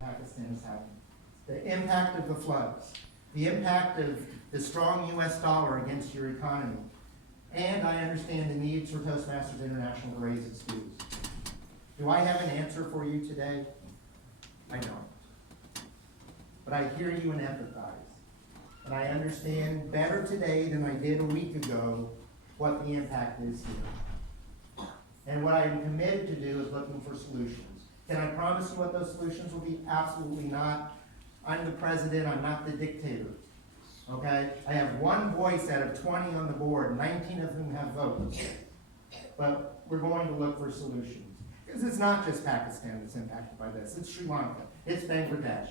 Pakistan is having. The impact of the floods, the impact of the strong U.S. dollar against your economy, and I understand the needs for Toastmasters International to raise its dues. Do I have an answer for you today? I don't. But I hear you and empathize. And I understand better today than I did a week ago what the impact is here. And what I'm committed to do is looking for solutions. Can I promise you what those solutions will be? Absolutely not. I'm the president, I'm not the dictator. Okay? I have one voice out of 20 on the board, 19 of whom have votes. But we're going to look for solutions. Because it's not just Pakistan that's impacted by this. It's Sri Lanka, it's Bangladesh,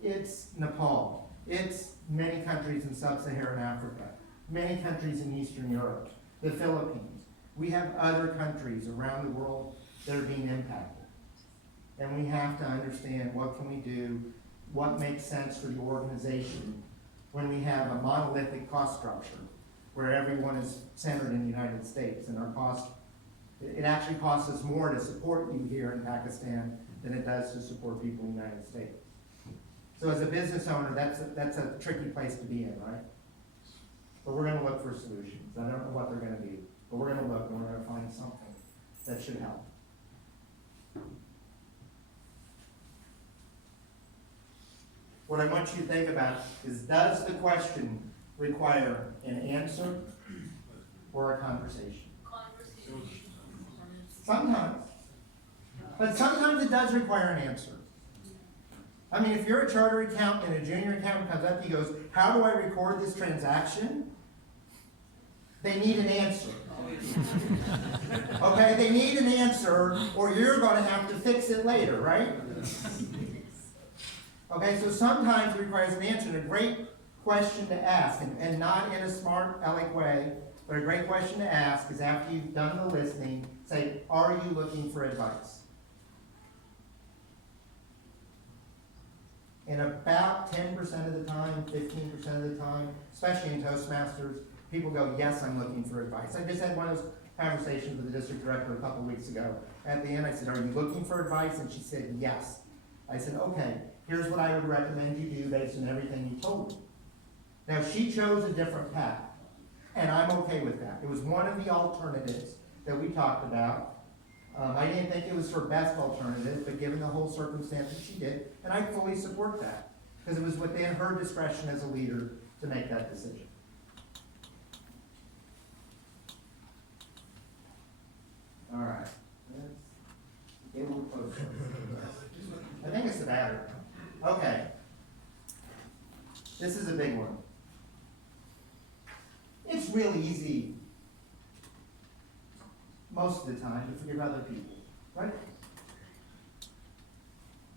it's Nepal, it's many countries in sub-Saharan Africa, many countries in Eastern Europe, the Philippines. We have other countries around the world that are being impacted. And we have to understand what can we do, what makes sense for the organization when we have a monolithic cost structure where everyone is centered in the United States and our cost, it actually costs us more to support you here in Pakistan than it does to support people in the United States. So as a business owner, that's a tricky place to be in, right? But we're gonna look for solutions. I don't know what they're gonna be, but we're gonna look and we're gonna find something that should help. What I want you to think about is, does the question require an answer or a conversation? Sometimes. But sometimes it does require an answer. I mean, if you're a charter accountant and a junior accountant comes up to you and goes, how do I record this transaction? They need an answer. Okay, they need an answer or you're going to have to fix it later, right? Okay, so sometimes it requires an answer, and a great question to ask, and not in a smart, aleck way, but a great question to ask is after you've done the listening, say, are you looking for advice? And about 10% of the time, 15% of the time, especially in Toastmasters, people go, yes, I'm looking for advice. I just had one of those conversations with the district director a couple of weeks ago. At the end, I said, are you looking for advice? And she said, yes. I said, okay, here's what I would recommend you do based on everything you told me. Now, she chose a different path, and I'm okay with that. It was one of the alternatives that we talked about. I didn't think it was her best alternative, but given the whole circumstances, she did, and I fully support that, because it was within her discretion as a leader to make that decision. All right, let's get a little closer. I think it's the battery. Okay. This is a big one. It's really easy most of the time to forgive other people, right?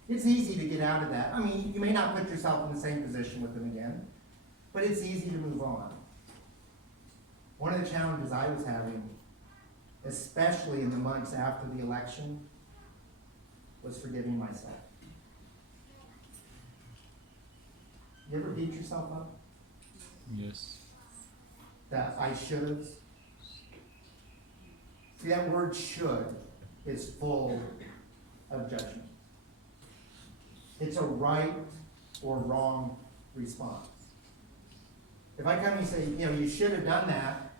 It's easy to get out of that. I mean, you may not put yourself in the same position with them again, but it's easy to move on. One of the challenges I was having, especially in the months after the election, was forgiving myself. You ever beat yourself up? Yes. That I should. See, that word should is full of judgment. It's a right or wrong response. If I come and say, you know, you should have done that,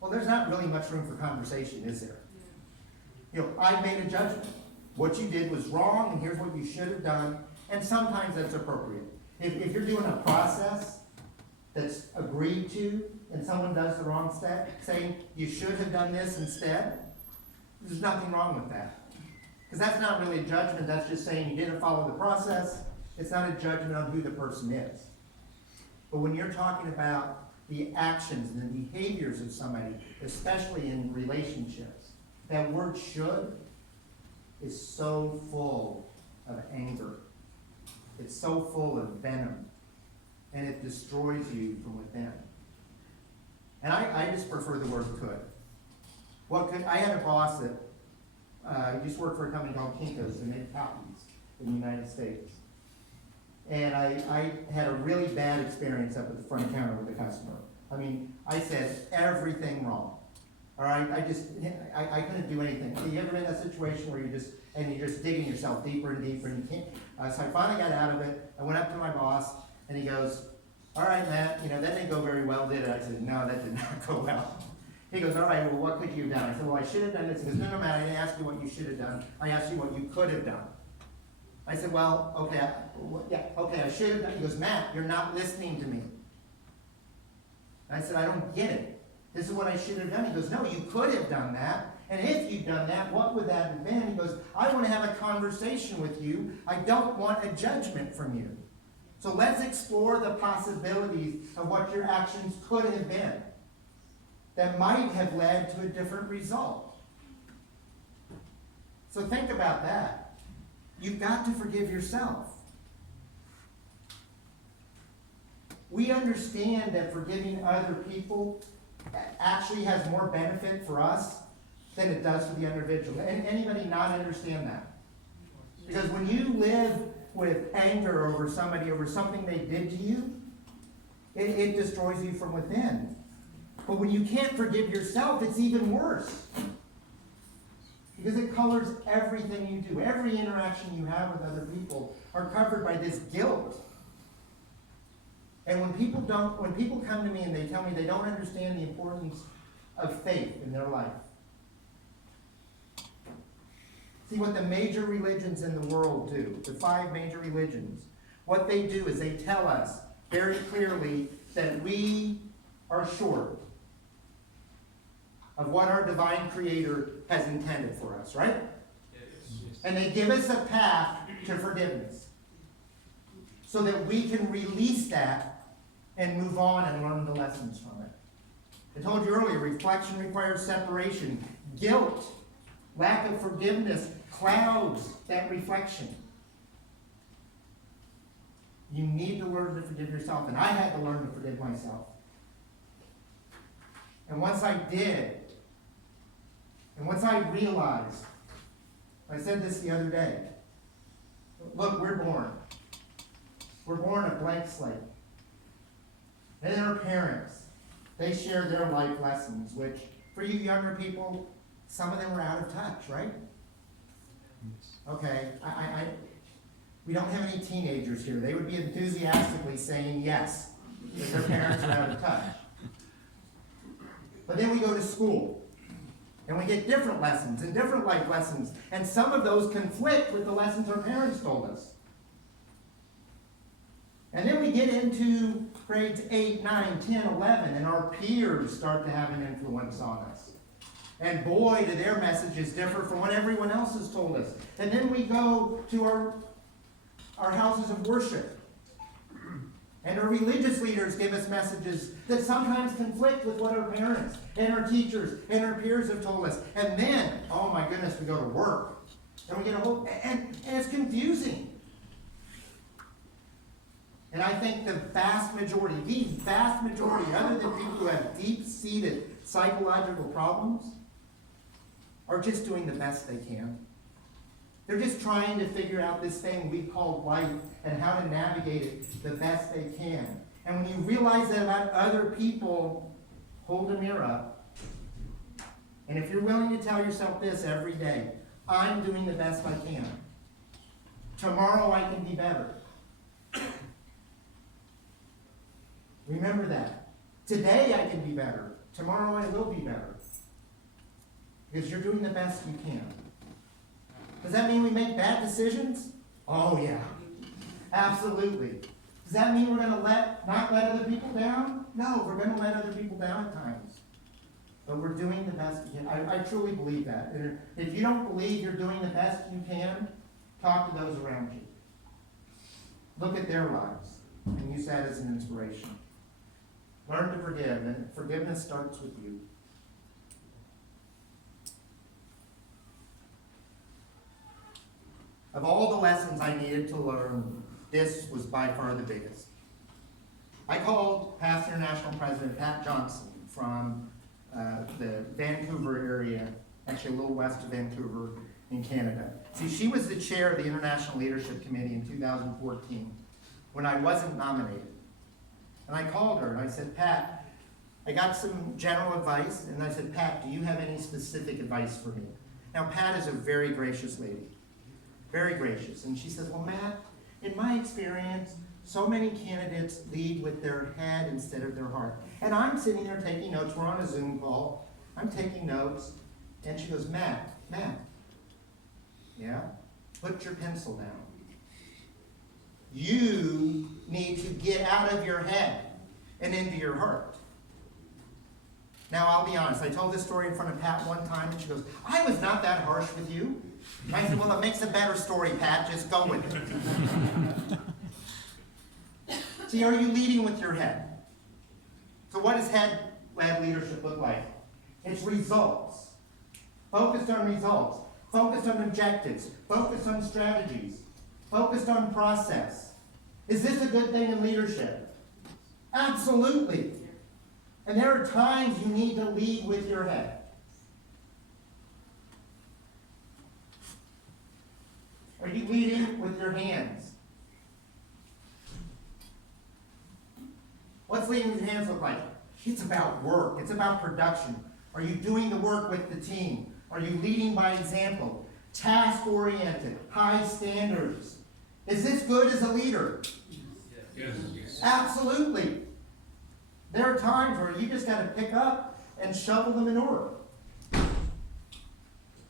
well, there's not really much room for conversation, is there? You know, I made a judgment. What you did was wrong, and here's what you should have done, and sometimes that's appropriate. If you're doing a process that's agreed to, and someone does the wrong step, saying you should have done this instead, there's nothing wrong with that. Because that's not really a judgment, that's just saying you didn't follow the process. It's not a judgment on who the person is. But when you're talking about the actions and the behaviors of somebody, especially in relationships, that word should is so full of anger. It's so full of venom, and it destroys you from within. And I just prefer the word could. What could? I had a boss that used to work for a company called Kinko's that made copies in the United States. And I had a really bad experience up at the front counter with the customer. I mean, I said everything wrong. All right, I couldn't do anything. You ever been in that situation where you're just digging yourself deeper and deeper, and you can't, So I finally got out of it. I went up to my boss, and he goes, all right, Matt, that didn't go very well, did it? I said, no, that did not go well. He goes, all right, well, what could you have done? I said, well, I should have done this. He goes, no, Matt, I didn't ask you what you should have done. I asked you what you could have done. I said, well, okay, I should have done. He goes, Matt, you're not listening to me. I said, I don't get it. This is what I should have done. He goes, no, you could have done that. And if you'd done that, what would that have been? He goes, I want to have a conversation with you. I don't want a judgment from you. So let's explore the possibilities of what your actions could have been that might have led to a different result. So think about that. You've got to forgive yourself. We understand that forgiving other people actually has more benefit for us than it does for the individual. And anybody not understand that? Because when you live with anger over somebody, over something they did to you, it destroys you from within. But when you can't forgive yourself, it's even worse. Because it colors everything you do. Every interaction you have with other people are covered by this guilt. And when people come to me and they tell me they don't understand the importance of faith in their life. See what the major religions in the world do, the 5 major religions. What they do is they tell us very clearly that we are short of what our divine creator has intended for us, right? Yes. And they give us a path to forgiveness so that we can release that and move on and learn the lessons from it. I told you earlier, reflection requires separation. Guilt, lack of forgiveness, clouds that reflection. You need to learn to forgive yourself, and I had to learn to forgive myself. And once I did, and once I realized, I said this the other day, look, we're born. We're born a blank slate. And our parents, they shared their life lessons, which, for you younger people, some of them were out of touch, right? Okay, we don't have any teenagers here. They would be enthusiastically saying yes, that their parents are out of touch. But then we go to school, and we get different lessons and different life lessons, and some of those conflict with the lessons our parents told us. And then we get into grades 8, 9, 10, 11, and our peers start to have an influence on us. And boy, do their messages differ from what everyone else has told us. And then we go to our houses of worship. And our religious leaders give us messages that sometimes conflict with what our parents and our teachers and our peers have told us. And then, oh my goodness, we go to work. And we get a whole, and it's confusing. And I think the vast majority, other than people who have deep-seated psychological problems, are just doing the best they can. They're just trying to figure out this thing we call life and how to navigate it the best they can. And when you realize that about other people, hold a mirror up. And if you're willing to tell yourself this every day, I'm doing the best I can. Tomorrow I can be better. Remember that. Today I can be better. Tomorrow I will be better. Because you're doing the best you can. Does that mean we make bad decisions? Oh yeah. Absolutely. Does that mean we're going to not let other people down? No, we're going to let other people down at times. But we're doing the best we can. I truly believe that. And if you don't believe you're doing the best you can, talk to those around you. Look at their lives and use that as an inspiration. Learn to forgive, and forgiveness starts with you. Of all the lessons I needed to learn, this was by far the biggest. I called past international president Pat Johnson from the Vancouver area, actually a little west of Vancouver in Canada. See, she was the chair of the International Leadership Committee in 2014 when I wasn't nominated. And I called her and I said, Pat, I got some general advice, and I said, Pat, do you have any specific advice for me? Now, Pat is a very gracious lady. Very gracious. And she says, well, Matt, In my experience, so many candidates lead with their head instead of their heart. And I'm sitting there taking notes. We're on a Zoom call. I'm taking notes. And she goes, Matt, yeah, put your pencil down. You need to get out of your head and into your heart. Now, I'll be honest. I told this story in front of Pat one time, and she goes, I was not that harsh with you. And I said, well, it makes a better story, Pat. Just go with it. See, are you leading with your head? So what does head-led leadership look like? It's results. Focused on results. Focused on objectives. Focused on strategies. Focused on process. Is this a good thing in leadership? Absolutely. And there are times you need to lead with your head. Are you leading with your hands? What's leading with your hands look like? It's about work. It's about production. Are you doing the work with the team? Are you leading by example? Task-oriented, high standards. Is this good as a leader? Yes. Absolutely. There are times where you just got to pick up and shovel them in order.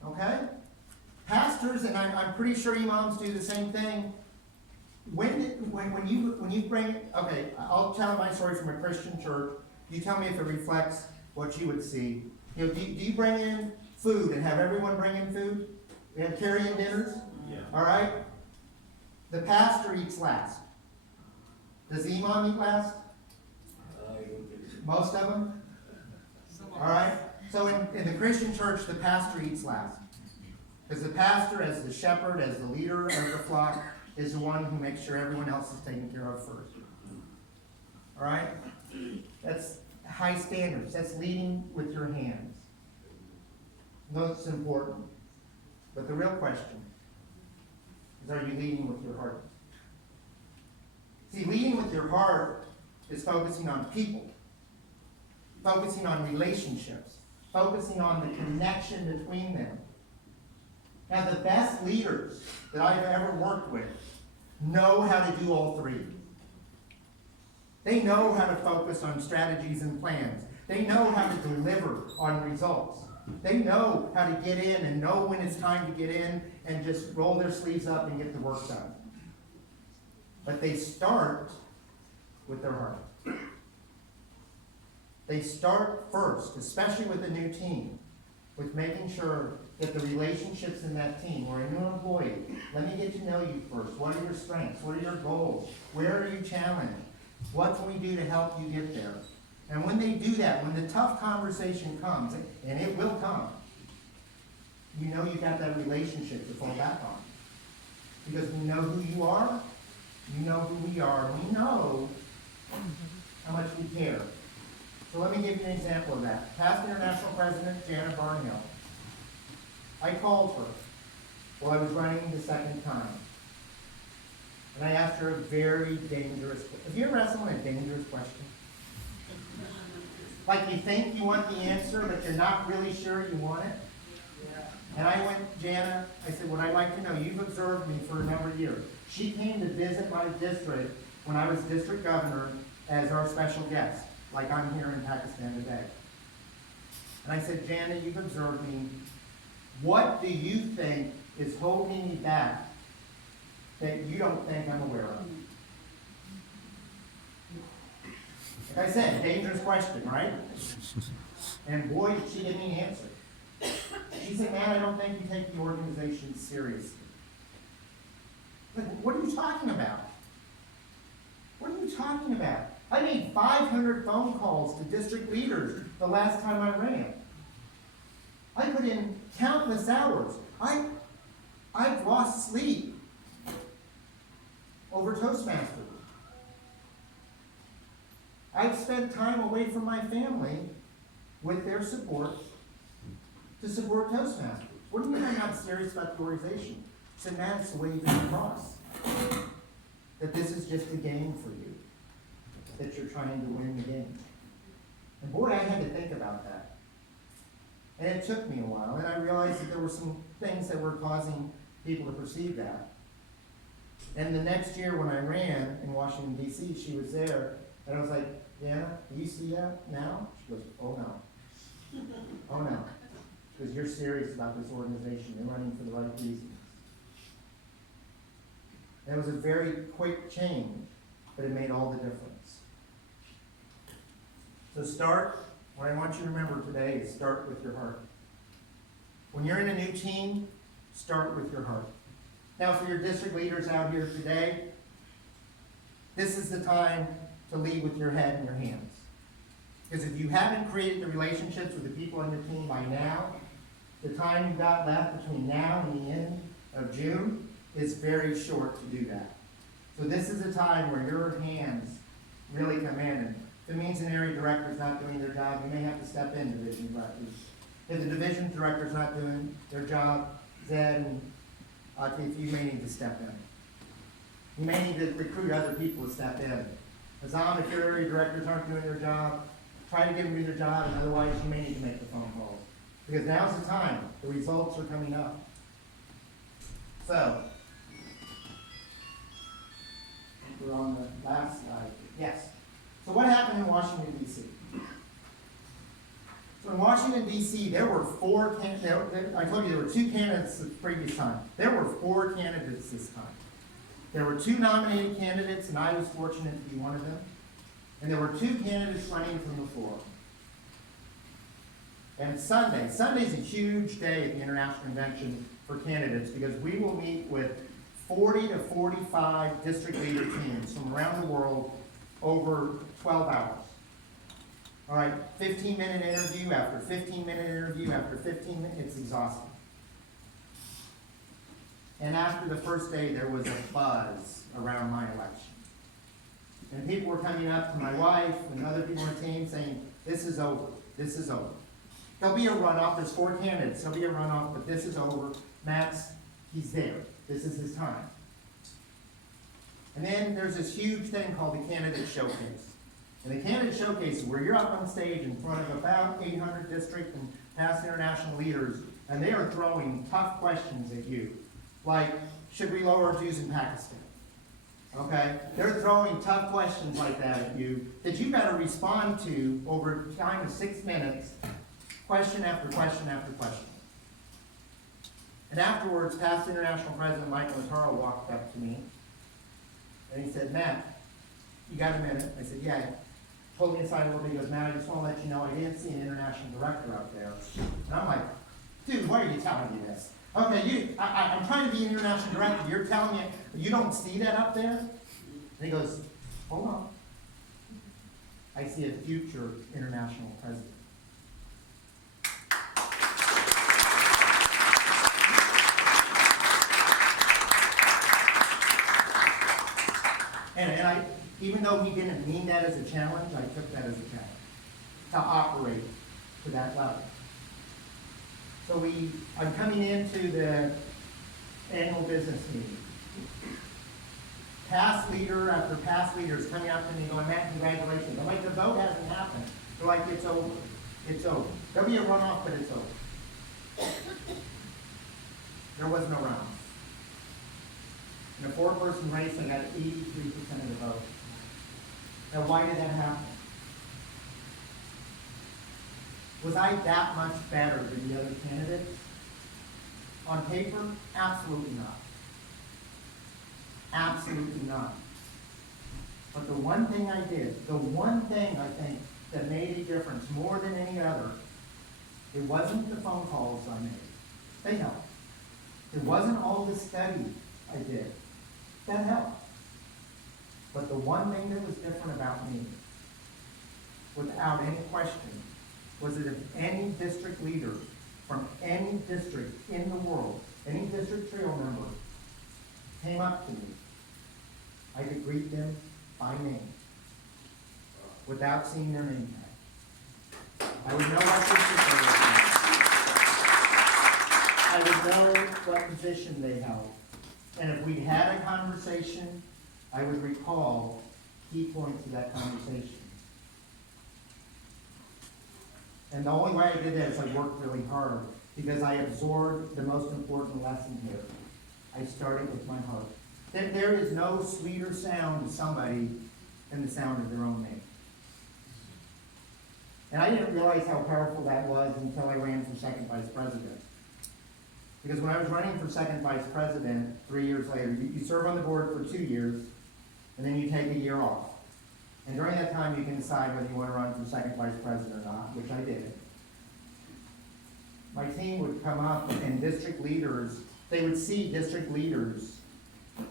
Okay? Pastors, and I'm pretty sure imams do the same thing. When you bring, okay, I'll tell my story from a Christian church. You tell me if it reflects what you would see. You know, do you bring in food and have everyone bring in food? We have carry-in dinners? Yeah. All right? The pastor eats last. Does the imam eat last? Most of them? All right? So in the Christian church, the pastor eats last. Because the pastor, as the shepherd, as the leader of the flock, is the one who makes sure everyone else is taken care of first. All right? That's high standards. That's leading with your hands. That's important. But the real question is, are you leading with your heart? See, leading with your heart is focusing on people, focusing on relationships, focusing on the connection between them. Now, the best leaders that I've ever worked with know how to do all three. They know how to focus on strategies and plans. They know how to deliver on results. They know how to get in and know when it's time to get in and just roll their sleeves up and get the work done. But they start with their heart. They start first, especially with a new team, with making sure that the relationships in that team, or a new employee, let me get to know you first. What are your strengths? What are your goals? Where are you challenged? What can we do to help you get there? And when they do that, when the tough conversation comes, and it will come, you know you've got that relationship to fall back on. Because we know who you are, you know who we are, we know how much we care. So let me give you an example of that. Past International President Janet Barnhill. I called her while I was running the second time. And I asked her a very dangerous question. Have you ever asked someone a dangerous question? Like you think you want the answer, but you're not really sure you want it? And I went, Jana, I said, what I'd like to know, you've observed me for a number of years. She came to visit my district when I was district governor as our special guest, like I'm here in Pakistan today. And I said, Jana, you've observed me. What do you think is holding me back that you don't think I'm aware of? Like I said, dangerous question, right? And boy, did she give me an answer. She said, man, I don't think you take the organization seriously. Like, what are you talking about? What are you talking about? I made 500 phone calls to district leaders the last time I ran. I put in countless hours. I've lost sleep over Toastmasters. I've spent time away from my family with their support to support Toastmasters. What do you mean I'm not serious about the organization? She said, man, it's the way you come across. That this is just a game for you. That you're trying to win the game. And boy, I had to think about that. And it took me a while, and I realized that there were some things that were causing people to perceive that. And the next year when I ran in Washington DC, she was there, and I was like, Deanna, do you see that now? She goes, oh no. Oh no. Because you're serious about this organization, you're running for the right reasons. And it was a very quick change, but it made all the difference. So what I want you to remember today is start with your heart. When you're in a new team, start with your heart. Now for your district leaders out here today, this is the time to lead with your head and your hands. Because if you haven't created the relationships with the people on your team by now, the time you've got left between now and the end of June is very short to do that. So this is a time where your hands really come in. And if it means an area director is not doing their job, you may have to step in, division directors. If the division director is not doing their job, then if you may need to step in. You may need to recruit other people to step in. Azam, if your area directors aren't doing their job, try to get them to do their job, and otherwise you may need to make the phone calls. Because now's the time. The results are coming up. So, we're on the last slide. Yes. So what happened in Washington, D.C.? So in Washington, D.C., there were four candidates. I told you there were two candidates the previous time. There were four candidates this time. There were two nominated candidates, and I was fortunate to be one of them. And there were two candidates running from the floor. And Sunday. Sunday's a huge day at the International Convention for candidates because we will meet with 40 to 45 district leader teams from around the world over 12 hours. All right, 15-minute interview after 15-minute interview after 15 minutes, it's exhausting. And after the first day, there was a buzz around my election. And people were coming up to my wife and other people on the team saying, this is over, this is over. There'll be a runoff, there's four candidates, there'll be a runoff, but this is over. He's there, this is his time. And then there's this huge thing called the Candidate Showcase. And the Candidate Showcase is where you're up on stage in front of about 800 district and past international leaders, and they are throwing tough questions at you. Like, should we lower dues in Pakistan? Okay? They're throwing tough questions like that at you that you better respond to over a time of 6 minutes, question after question after question. And afterwards, past International President Michael Ataro walked up to me, and he said, Matt, you got a minute? I said, yeah. Pulled me aside a little bit. He goes, Matt, I just want to let you know I didn't see an international director out there. And I'm like, dude, why are you telling me this? Okay, I'm trying to be an international director. You're telling me you don't see that up there? And he goes, hold on. I see a future international president. And I, even though he didn't mean that as a challenge, I took that as a challenge to operate to that level. So I'm coming into the annual business meeting. Past leader after past leader is coming up to me going, Matt, congratulations. I'm like, the vote hasn't happened. They're like, it's over. It's over. There'll be a runoff, but it's over. There was no runoff. In a four-person race, I got 83% of the vote. Now, why did that happen? Was I that much better than the other candidates? On paper, absolutely not. Absolutely not. But the one thing I did, the one thing I think that made a difference more than any other, it wasn't the phone calls I made. They helped. It wasn't all the study I did. That helped. But the one thing that was different about me, without any question, was that if any district leader from any district in the world, any district trio member, came up to me, I could greet them by name without seeing their name tag. I would know what district they were in. I would know what position they held. And if we had a conversation, I would recall key points of that conversation. And the only way I did that is I worked really hard because I absorbed the most important lesson here. I started with my heart. There is no sweeter sound to somebody than the sound of their own name. And I didn't realize how powerful that was until I ran for second vice president. Because when I was running for second vice president 3 years later, you serve on the board for 2 years, and then you take a year off. And during that time, you can decide whether you want to run for second vice president or not, which I did. My team would come up and district leaders, they would see district leaders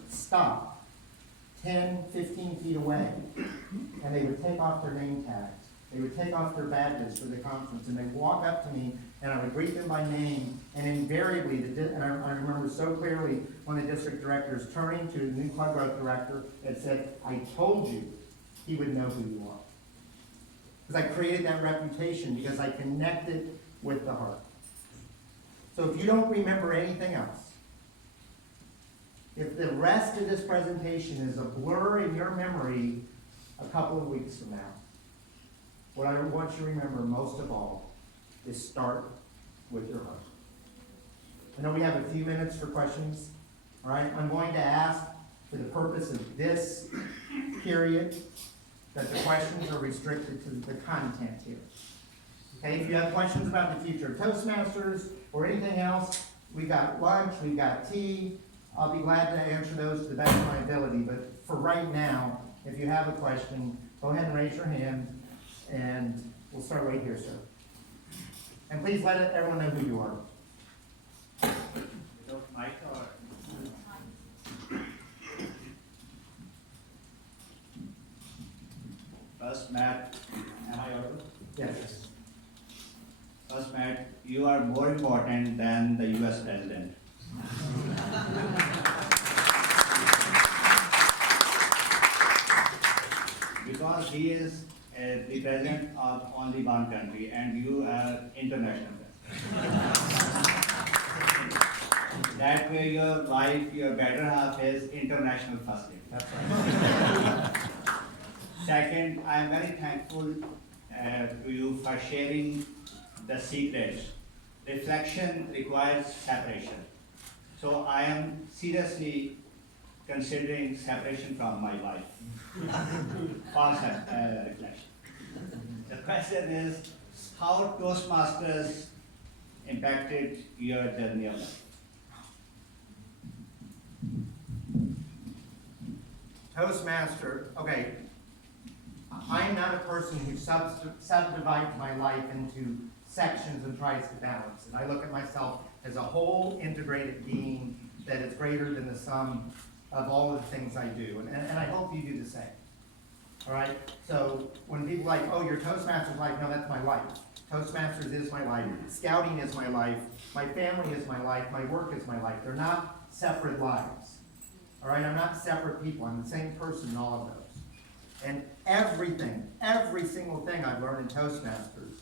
stop 10, 15 feet away, and they would take off their name tags. They would take off their badges for the conference, and they'd walk up to me, and I would greet them by name, and invariably, and I remember so clearly one of the district directors turning to the new club growth director and said, "I told you he would know who you are." Because I created that reputation because I connected with the heart. So if you don't remember anything else, if the rest of this presentation is a blur in your memory a couple of weeks from now, what I want you to remember most of all is start with your heart. I know we have a few minutes for questions. All right, I'm going to ask, for the purpose of this period, that the questions are restricted to the content here. Okay, if you have questions about the future of Toastmasters or anything else, we've got lunch, we've got tea. I'll be glad to answer those to the best of my ability. But for right now, if you have a question, go ahead and raise your hand, and we'll start right here, sir. And please let everyone know who you are. Without mic or? First, Matt, am I audible? Yes. First, Matt, you are more important than the US president. Because he is the president of only one country, and you are international president. That way your wife, your better half is international first lady. That's right. Second, I am very thankful to you for sharing the secrets. Reflection requires separation. So I am seriously considering separation from my wife. False reflection. The question is, how Toastmasters impacted your journey of life? Toastmaster, okay. I'm not a person who subdivides my life into sections and tries to balance it. I look at myself as a whole integrated being that is greater than the sum of all of the things I do. And I hope you do the same. All right? So when people are like, oh, your Toastmasters life, no, that's my life. Toastmasters is my life. Scouting is my life. My family is my life. My work is my life. They're not separate lives. All right? I'm not separate people. I'm the same person in all of those. And everything, every single thing I've learned in Toastmasters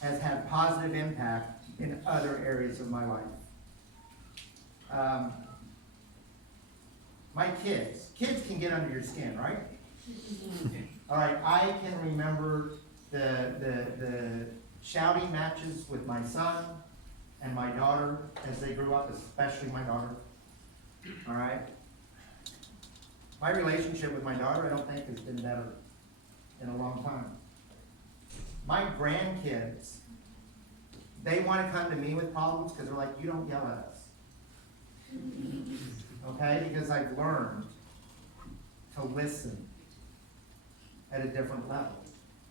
has had positive impact in other areas of my life. My kids can get under your skin, right? All right, I can remember the shouting matches with my son and my daughter as they grew up, especially my daughter. All right? My relationship with my daughter, I don't think has been better in a long time. My grandkids, they want to come to me with problems because they're like, you don't yell at us. Okay? Because I've learned to listen at a different level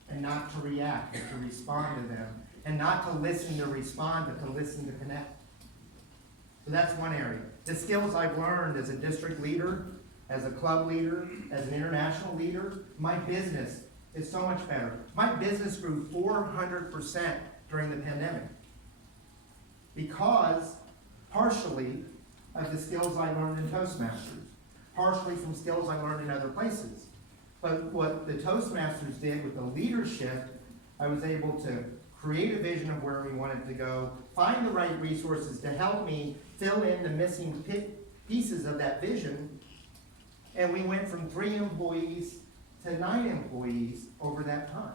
and not to react, but to respond to them. And not to listen to respond, but to listen to connect. So that's one area. The skills I've learned as a district leader, as a club leader, as an international leader, my business is so much better. My business grew 400% during the pandemic because partially of the skills I learned in Toastmasters, partially from skills I learned in other places. But what the Toastmasters did with the leadership, I was able to create a vision of where we wanted to go, find the right resources to help me fill in the missing pieces of that vision, and we went from 3 employees to 9 employees over that time.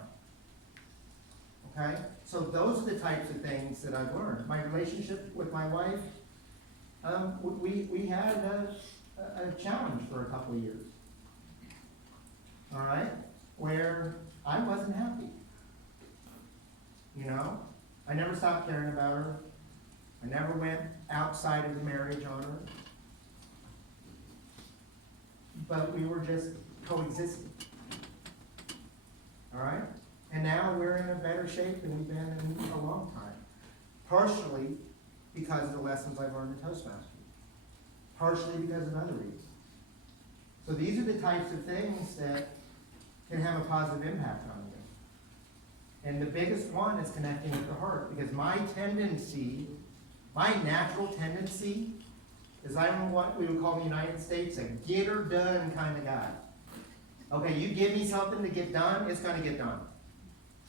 Okay? So those are the types of things that I've learned. My relationship with my wife, we had a challenge for a couple of years. All right? Where I wasn't happy. You know? I never stopped caring about her. I never went outside of the marriage on her. But we were just coexisting. All right? And now we're in a better shape than we've been in a long time. Partially because of the lessons I've learned in Toastmasters. Partially because of other reasons. So these are the types of things that can have a positive impact on you. And the biggest one is connecting with the heart. Because my tendency, my natural tendency, is I'm what we would call in the United States a get-her-done kind of guy. Okay, you give me something to get done, it's going to get done.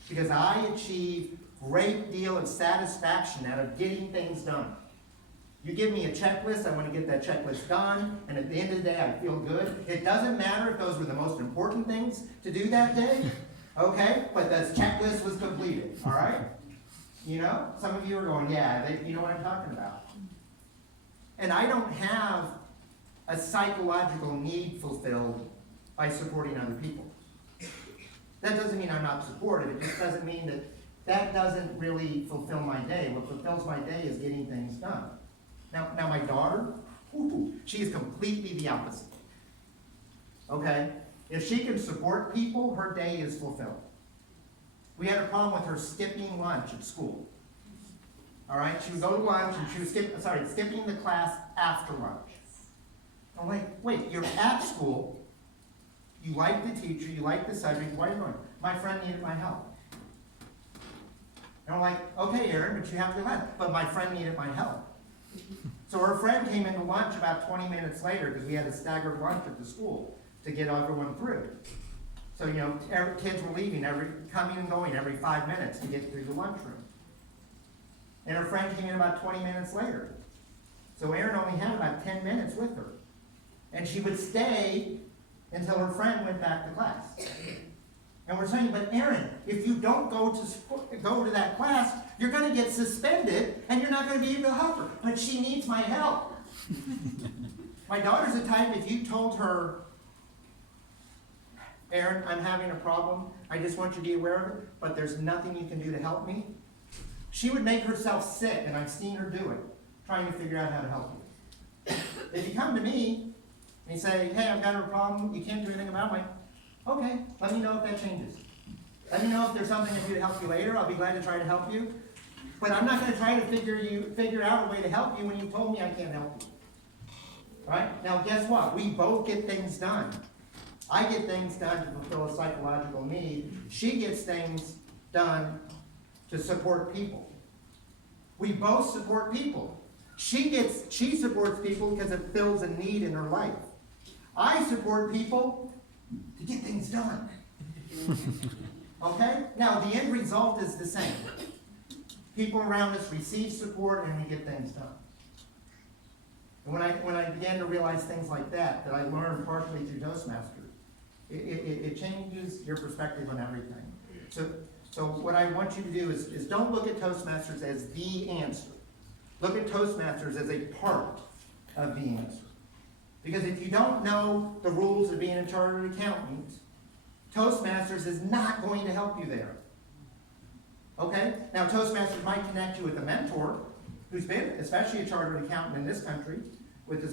Because I achieve great deal of satisfaction out of getting things done. You give me a checklist, I want to get that checklist done, and at the end of the day, I feel good. It doesn't matter if those were the most important things to do that day, okay? But that checklist was completed, all right? You know, some of you are going, yeah, you know what I'm talking about. And I don't have a psychological need fulfilled by supporting other people. That doesn't mean I'm not supportive. It just doesn't mean that that doesn't really fulfill my day. What fulfills my day is getting things done. Now my daughter, she is completely the opposite. Okay? If she can support people, her day is fulfilled. We had a problem with her skipping lunch at school. All right? She would go to lunch and she was skipping the class after lunch. I'm like, wait, you're at school. You like the teacher, you like the subject, why are you going? My friend needed my help. And I'm like, okay, Aaron, but you have to laugh. But my friend needed my help. So her friend came into lunch about 20 minutes later because we had a staggered lunch at the school to get everyone through. So, you know, kids were leaving, coming and going every 5 minutes to get through the lunchroom. And her friend came in about 20 minutes later. So Aaron only had about 10 minutes with her. And she would stay until her friend went back to class. And we're saying, but Aaron, if you don't go to that class, you're going to get suspended and you're not going to be able to help her. But she needs my help. My daughter's the type, if you told her, Aaron, I'm having a problem, I just want you to be aware of it, but there's nothing you can do to help me, she would make herself sick, and I've seen her do it, trying to figure out how to help you. If you come to me and you say, hey, I've got a problem, you can't do anything about it, I'm like, okay, let me know if that changes. Let me know if there's something I can do to help you later. I'll be glad to try to help you. But I'm not going to try to figure out a way to help you when you told me I can't help you. Right? Now, guess what? We both get things done. I get things done to fulfill a psychological need. She gets things done to support people. We both support people. She supports people because it fills a need in her life. I support people to get things done. Okay? Now, the end result is the same. People around us receive support and we get things done. And when I began to realize things like that I learned partially through Toastmasters, it changes your perspective on everything. So what I want you to do is don't look at Toastmasters as the answer. Look at Toastmasters as a part of the answer. Because if you don't know the rules of being a chartered accountant, Toastmasters is not going to help you there. Okay? Now, Toastmasters might connect you with a mentor who's been, especially a chartered accountant in this country, with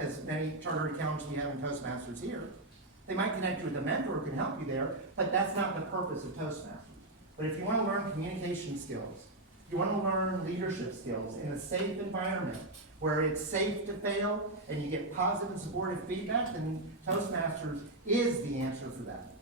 as many chartered accountants we have in Toastmasters here. They might connect you with a mentor who can help you there, but that's not the purpose of Toastmasters. But if you want to learn communication skills, you want to learn leadership skills in a safe environment where it's safe to fail and you get positive and supportive feedback, then Toastmasters is the answer for that.